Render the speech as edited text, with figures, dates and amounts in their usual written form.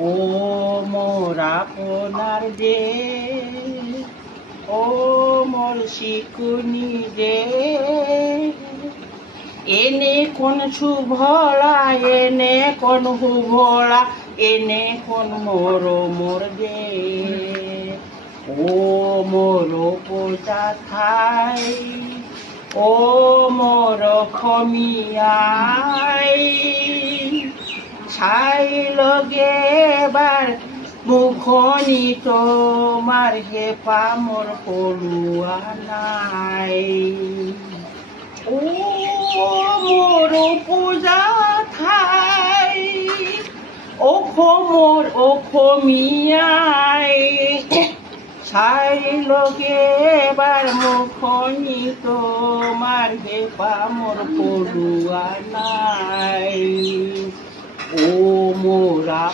ও মোর আপনার যে, ও মোর শিকুনি যে, এনে কোন শুভলা, এনে কোন হুভলা, এনে কোন মোর যে। ও মোর পোজা থাই, ও মোর খমিয়াই, ছাই লগে বার মুখনি তোমার হেপা মোর পড়ুয়া নাই। ও মোর পূজা থাই, ও মোর ও খমিয়াই, ছাই লগে বার মুখনি তোমার হেপা মোর পড়ুয়া নাই। ও মোরা